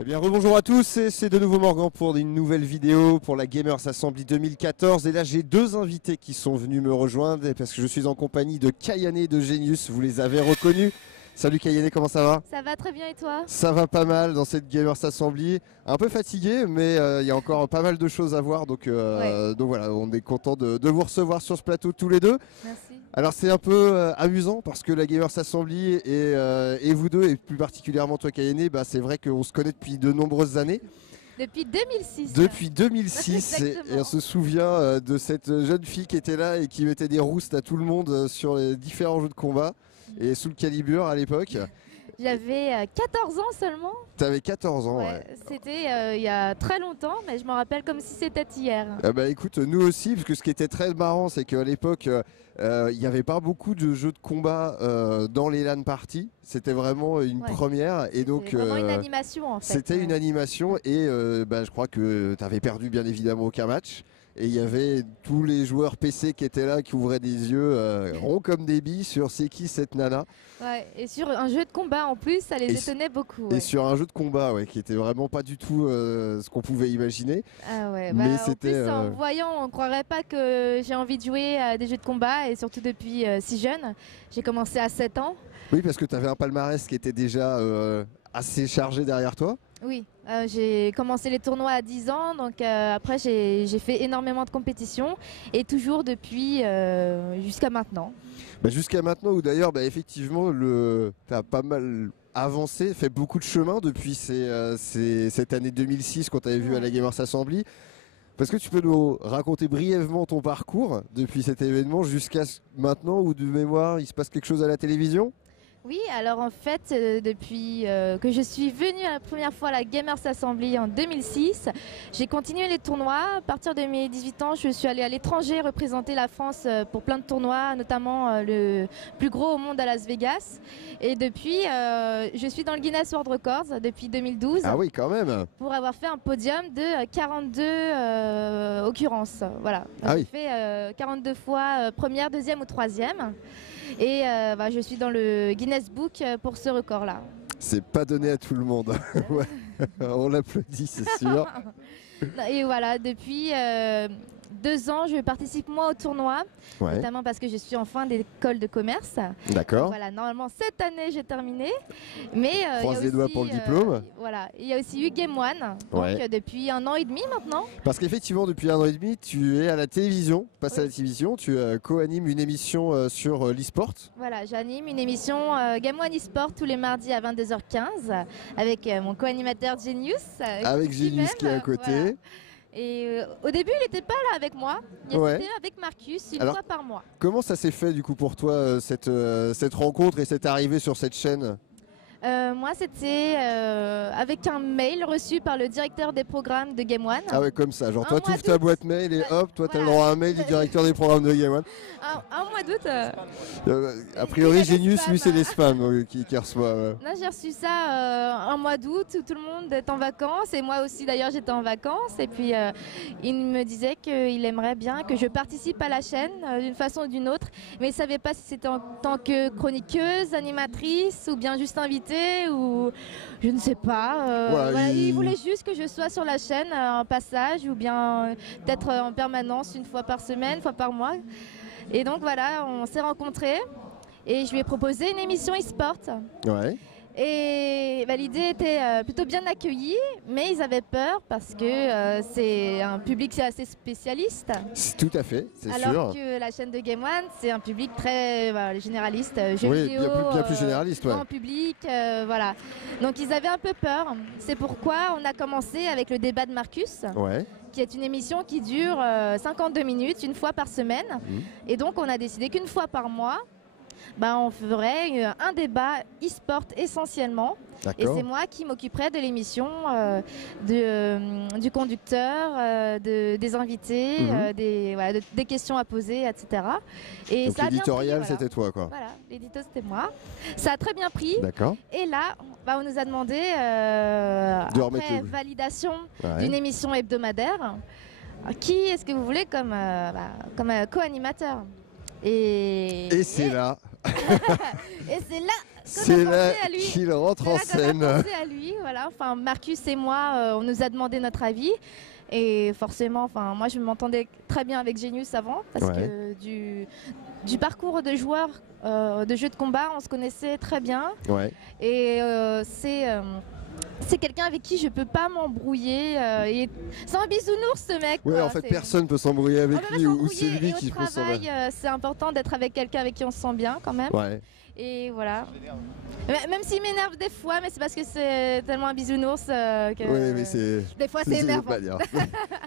Eh bien, rebonjour à tous, et c'est de nouveau Morgan pour une nouvelle vidéo pour la Gamers Assembly 2014. Et là, j'ai deux invités qui sont venus me rejoindre parce que je suis en compagnie de Kayane et de Genius. Vous les avez reconnus. Salut Kayane, comment ça va? Ça va très bien et toi? Ça va pas mal dans cette Gamers Assembly. Un peu fatigué, mais il y a encore pas mal de choses à voir. Donc voilà, on est content de vous recevoir sur ce plateau tous les deux. Merci. Alors c'est un peu amusant parce que la Gamers Assembly et vous deux, et plus particulièrement toi Kayane, bah, c'est vrai qu'on se connaît depuis de nombreuses années. Depuis 2006. Depuis 2006, et on se souvient de cette jeune fille qui était là et qui mettait des roustes à tout le monde sur les différents jeux de combat et sous le Calibur à l'époque. J'avais 14 ans seulement. T'avais 14 ans, ouais. C'était il y a très longtemps, mais je m'en rappelle comme si c'était hier. Bah écoute, nous aussi, parce que ce qui était très marrant, c'est qu'à l'époque, il n'y avait pas beaucoup de jeux de combat dans les LAN parties. C'était vraiment une première. Et donc, vraiment une animation en fait. C'était une animation et je crois que tu avais perdu bien évidemment aucun match. Et il y avait tous les joueurs PC qui étaient là, qui ouvraient des yeux ronds comme des billes sur c'est qui cette nana. Ouais, et sur un jeu de combat en plus, ça les étonnait beaucoup. Et sur un jeu de combat, qui était vraiment pas du tout ce qu'on pouvait imaginer. Ah ouais, mais en plus, en voyant, on croirait pas que j'ai envie de jouer à des jeux de combat, et surtout depuis si jeune. J'ai commencé à 7 ans. Oui, parce que tu avais un palmarès qui était déjà assez chargé derrière toi. Oui, j'ai commencé les tournois à 10 ans, donc après j'ai fait énormément de compétitions et toujours depuis jusqu'à maintenant. Jusqu'à maintenant, ou d'ailleurs effectivement tu as pas mal avancé, fait beaucoup de chemin depuis cette année 2006 qu'on t'avait vu à la Gamers Assembly. Parce que tu peux nous raconter brièvement ton parcours depuis cet événement jusqu'à maintenant, où de mémoire il se passe quelque chose à la télévision? Oui, alors en fait, depuis que je suis venue la première fois à la Gamers Assembly en 2006, j'ai continué les tournois. À partir de mes 18 ans, je suis allée à l'étranger représenter la France pour plein de tournois, notamment le plus gros au monde à Las Vegas. Et depuis, je suis dans le Guinness World Records depuis 2012. Ah oui, quand même. Pour avoir fait un podium de 42 occurrences. Voilà. J'ai fait 42 fois première, deuxième ou troisième. Et je suis dans le Guinness Book pour ce record-là. C'est pas donné à tout le monde. On l'applaudit, c'est sûr. Et voilà, depuis 2 ans, je participe moi au tournoi, notamment parce que je suis en fin d'école de commerce. D'accord. Voilà, normalement cette année j'ai terminé, mais croise les doigts pour le diplôme. Voilà, il y a aussi eu Game One, donc depuis 1 an et demi maintenant. Parce qu'effectivement, depuis 1 an et demi, tu es à la télévision, à la télévision, tu co-animes une émission sur l'e-sport. Voilà, j'anime une émission Game One e-sport tous les mardis à 22h15 avec mon co-animateur Genius. Avec Genius qui est à côté. Voilà. Et au début, il n'était pas là avec moi, il était avec Marcus une fois par mois. Comment ça s'est fait du coup pour toi cette rencontre et cette arrivée sur cette chaîne? Moi, c'était avec un mail reçu par le directeur des programmes de Game One. Ah ouais, comme ça, genre toi tu ouvres ta boîte mail et hop, toi tu as le droit à un mail du directeur des programmes de Game One. Un mois d'août. A priori, Genius, lui, c'est les spams qui reçoit. Là, j'ai reçu ça un mois d'août où tout le monde est en vacances et moi aussi d'ailleurs j'étais en vacances. Et puis il me disait qu'il aimerait bien que je participe à la chaîne d'une façon ou d'une autre, mais il ne savait pas si c'était en tant que chroniqueuse, animatrice ou bien juste invitée ou je ne sais pas. Il voulait juste que je sois sur la chaîne en passage ou bien peut-être en permanence une fois par semaine, une fois par mois. Et donc voilà, on s'est rencontrés et je lui ai proposé une émission e-sport. Ouais. Et l'idée était plutôt bien accueillie, mais ils avaient peur parce que c'est un public assez spécialiste. Tout à fait, c'est sûr. Alors que la chaîne de Game One, c'est un public très généraliste, jeux vidéo, bien plus généraliste, grand public, voilà. Donc ils avaient un peu peur. C'est pourquoi on a commencé avec le débat de Marcus. Qui est une émission qui dure 52 minutes, une fois par semaine. Et donc on a décidé qu'une fois par mois, on ferait un débat e-sport essentiellement. Et c'est moi qui m'occuperai de l'émission, du conducteur, des invités, des questions à poser, etc. Et donc l'éditorial, c'était toi, quoi. Voilà, l'édito, c'était moi. Ça a très bien pris. D'accord. Et là, on nous a demandé, après validation d'une émission hebdomadaire, qui est-ce que vous voulez comme co-animateur? Et c'est là. Et c'est là, C'est a là pensé à lui. qu'il rentre en C'est là qu'on scène. a pensé à lui, voilà. Enfin, Marcus et moi, on nous a demandé notre avis. Et forcément, enfin, moi je m'entendais très bien avec Genius avant, parce que du parcours de joueur de jeux de combat, on se connaissait très bien. Ouais. Et c'est quelqu'un avec qui je peux pas m'embrouiller. C'est un bisounours ce mec. Ouais, quoi. en fait, C'est- personne peut s'embrouiller on avec peut pas lui ou s'embrouiller, c'est lui et qui au peut s'embrouiller. travail, c'est important d'être avec quelqu'un avec qui on se sent bien quand même. Ouais. Et voilà. Même s'il m'énerve des fois, mais c'est parce que c'est tellement un bisounours que Oui, mais c'est. des fois c'est une autre énervant. manière.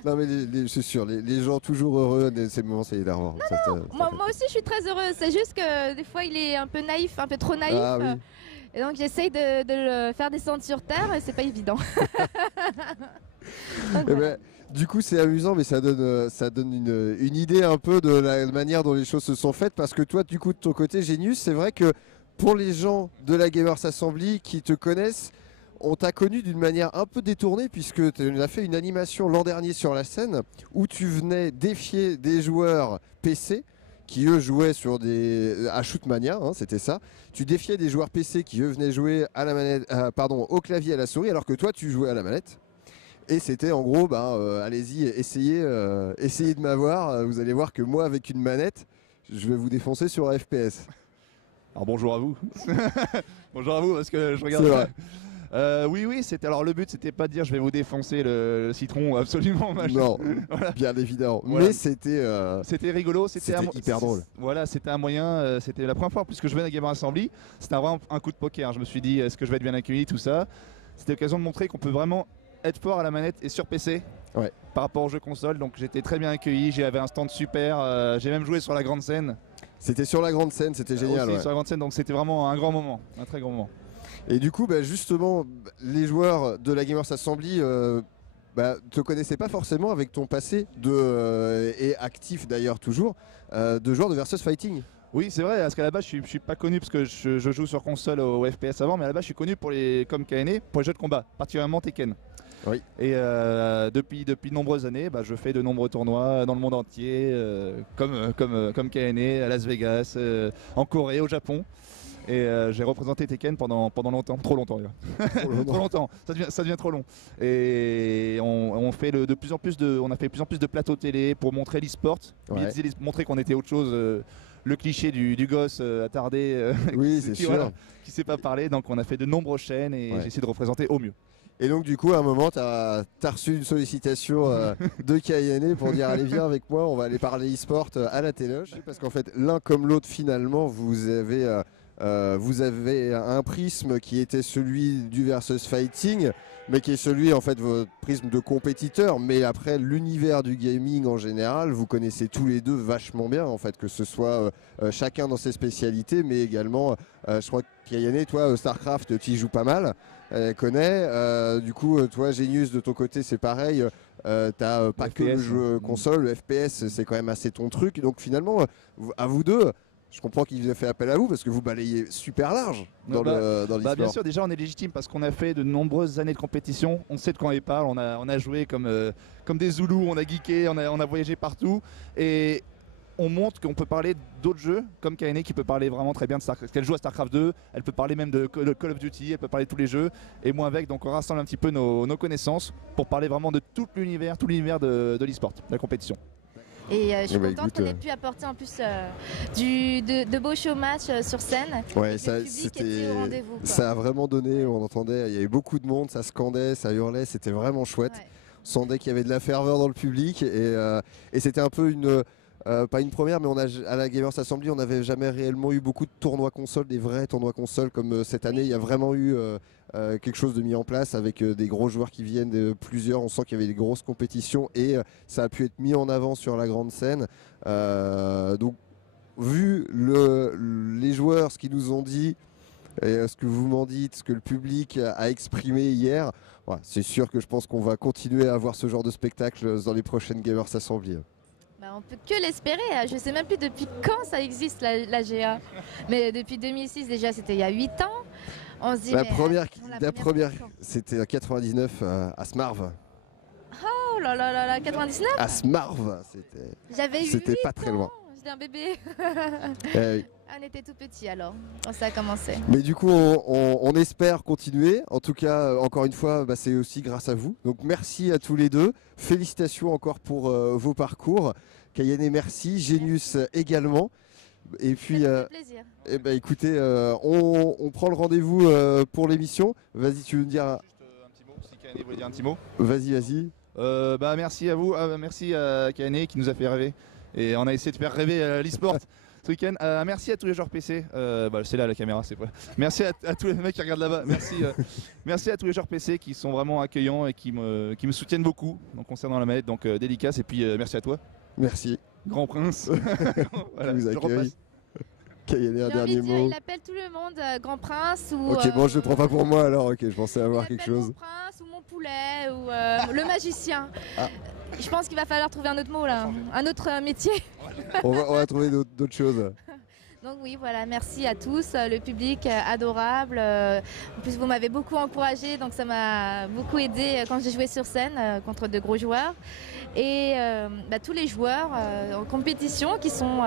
Non, mais c'est sûr, les gens toujours heureux, ces moments, c'est énervant. Moi aussi je suis très heureuse, c'est juste que des fois il est un peu naïf, un peu trop naïf. Ah oui. Et donc j'essaye de le faire descendre sur terre et c'est pas évident. Donc, Eh voilà. ben, du coup, c'est amusant, mais ça donne une idée un peu de la manière dont les choses se sont faites. Parce que toi, du coup, de ton côté, Genius, c'est vrai que pour les gens de la Gamers Assembly qui te connaissent, on t'a connu d'une manière un peu détournée, puisque tu as fait une animation l'an dernier sur la scène où tu venais défier des joueurs PC qui eux jouaient sur à Shootmania, hein, c'était ça. Tu défiais des joueurs PC qui eux venaient jouer à la manette, au clavier et à la souris, alors que toi tu jouais à la manette. Et c'était en gros, allez-y, essayez de m'avoir. Vous allez voir que moi, avec une manette, je vais vous défoncer sur un FPS. Alors bonjour à vous. Bonjour à vous parce que je regarde. C'est vrai. Oui, c'était alors le but, c'était pas de dire je vais vous défoncer le citron, absolument. Non, Voilà. bien évidemment. Voilà. Mais c'était C'était rigolo, c'était hyper drôle. Voilà, c'était un moyen, c'était la première fois en plus que je venais à Gamer Assembly. C'était vraiment un coup de poker. Je me suis dit, est-ce que je vais être bien accueilli, tout ça. C'était l'occasion de montrer qu'on peut vraiment être fort à la manette et sur PC. Ouais. Par rapport aux jeux console, donc j'étais très bien accueilli. J'avais un stand super. J'ai même joué sur la grande scène. C'était sur la grande scène, c'était génial. Aussi Ouais. sur la grande scène, donc c'était vraiment un grand moment, un très grand moment. Et du coup, justement, les joueurs de la Gamers Assembly te connaissaient pas forcément avec ton passé et actif d'ailleurs toujours, de joueur de Versus Fighting. Oui, c'est vrai, parce qu'à la base, je suis pas connu parce que je joue sur console au FPS avant, mais à la base, je suis connu comme KNE pour les jeux de combat, particulièrement Tekken. Oui. Et depuis de nombreuses années, je fais de nombreux tournois dans le monde entier, comme KNE, à Las Vegas, en Corée, au Japon. Et j'ai représenté Tekken pendant longtemps, trop longtemps. Trop longtemps, ça devient trop long. Et on fait de plus en plus de plateaux télé pour montrer l'e-sport, montrer qu'on était autre chose. Le cliché du gosse attardé Oui, c'est sûr. Qui sait pas parler, donc on a fait de nombreuses chaînes et j'essaie de représenter au mieux. Et donc du coup à un moment tu as reçu une sollicitation de KNE pour dire allez viens avec moi, on va aller parler e-sport à la téloche. Parce qu'en fait l'un comme l'autre finalement vous avez un prisme qui était celui du versus fighting, mais qui est celui en fait votre prisme de compétiteur. Mais après l'univers du gaming en général, vous connaissez tous les deux vachement bien en fait, que ce soit chacun dans ses spécialités, mais également je crois que Kayane, toi Starcraft tu y joues pas mal, connais. Du coup toi Genius de ton côté c'est pareil. T'as pas FPS, que le jeu console, le FPS c'est quand même assez ton truc. Donc finalement à vous deux. Je comprends qu'il a fait appel à vous parce que vous balayez super large dans l'e-sport. Bien sûr, déjà on est légitime parce qu'on a fait de nombreuses années de compétition. On sait de quoi on parle. On a joué comme des Zoulous, on a geeké, on a voyagé partout. Et on montre qu'on peut parler d'autres jeux comme KNE qui peut parler vraiment très bien de StarCraft. Elle joue à StarCraft 2, elle peut parler même de Call of Duty, elle peut parler de tous les jeux. Et moi avec, donc on rassemble un petit peu nos connaissances pour parler vraiment de tout l'univers de l'e-sport, de la compétition. Et je suis contente qu'on ait pu apporter en plus de beaux show matchs sur scène. Ouais, le public était au rendez-vous, quoi. Ça a vraiment donné, on entendait, il y avait beaucoup de monde, ça scandait, ça hurlait, c'était vraiment chouette. Ouais. On sentait qu'il y avait de la ferveur dans le public et c'était un peu pas une première, mais à la Gamers Assembly, on n'avait jamais réellement eu beaucoup de tournois consoles, des vrais tournois consoles comme cette année. Il y a vraiment eu quelque chose de mis en place avec des gros joueurs qui viennent de plusieurs. On sent qu'il y avait des grosses compétitions et ça a pu être mis en avant sur la grande scène. Donc, vu les joueurs, ce qu'ils nous ont dit, et ce que vous m'en dites, ce que le public a exprimé hier, ouais, c'est sûr que je pense qu'on va continuer à avoir ce genre de spectacle dans les prochaines Gamers Assembly. On peut que l'espérer. Je sais même plus depuis quand ça existe la GA. Mais depuis 2006 déjà, c'était il y a 8 ans. On se dit, la première, fois. c'était en 99 à Smarv. Oh là là là là, 99 À Smarv, J'avais 8 c'était pas très loin. J'étais un bébé. Eh oui. On était tout petit alors, quand ça a commencé. Mais du coup, on espère continuer. En tout cas, encore une fois, bah, c'est aussi grâce à vous. Donc merci à tous les deux. Félicitations encore pour vos parcours. Kayane, merci. Genius également. Et puis, Ça fait plaisir. eh ben, écoutez, on prend le rendez-vous pour l'émission. Vas-y, tu veux me dire. Juste un petit mot, si Kayane voulait dire un petit mot. Vas-y. Bah, merci à vous, merci à Kayane qui nous a fait rêver. Et on a essayé de faire rêver l'e-sport ce week-end. Merci à tous les joueurs PC. C'est là la caméra, c'est pas. Merci à tous les mecs qui regardent là-bas. Merci à tous les joueurs PC qui sont vraiment accueillants et qui me soutiennent beaucoup donc, concernant la manette. Donc dédicace et puis merci à toi. Merci. Grand Prince. Voilà, Je vous je accueille. repasse. Kayane, un J'ai envie dernier de dire, mot. il appelle tout le monde Grand Prince ou. Ok, bon, je le prends pas pour moi alors. Ok, je pensais avoir il quelque appelle chose. Mon prince ou mon poulet ou le magicien. Ah. Je pense qu'il va falloir trouver un autre mot là, un autre métier. On va trouver d'autres choses. Donc oui, voilà, merci à tous, le public adorable. En plus, vous m'avez beaucoup encouragé, donc ça m'a beaucoup aidé quand j'ai joué sur scène contre de gros joueurs. Et tous les joueurs en compétition qui sont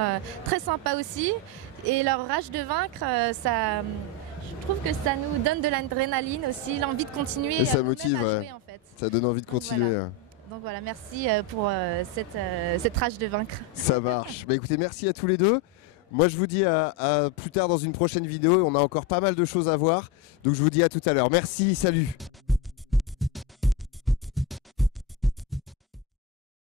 très sympas aussi. Et leur rage de vaincre, je trouve que ça nous donne de l'adrénaline aussi, l'envie de continuer. Et ça nous-mêmes motive, à ouais. jouer, en fait. Ça donne envie de continuer. Voilà. Donc voilà, merci pour cette rage de vaincre. Ça marche. Bah écoutez, merci à tous les deux. Moi je vous dis à plus tard dans une prochaine vidéo. On a encore pas mal de choses à voir. Donc je vous dis à tout à l'heure. Merci, salut.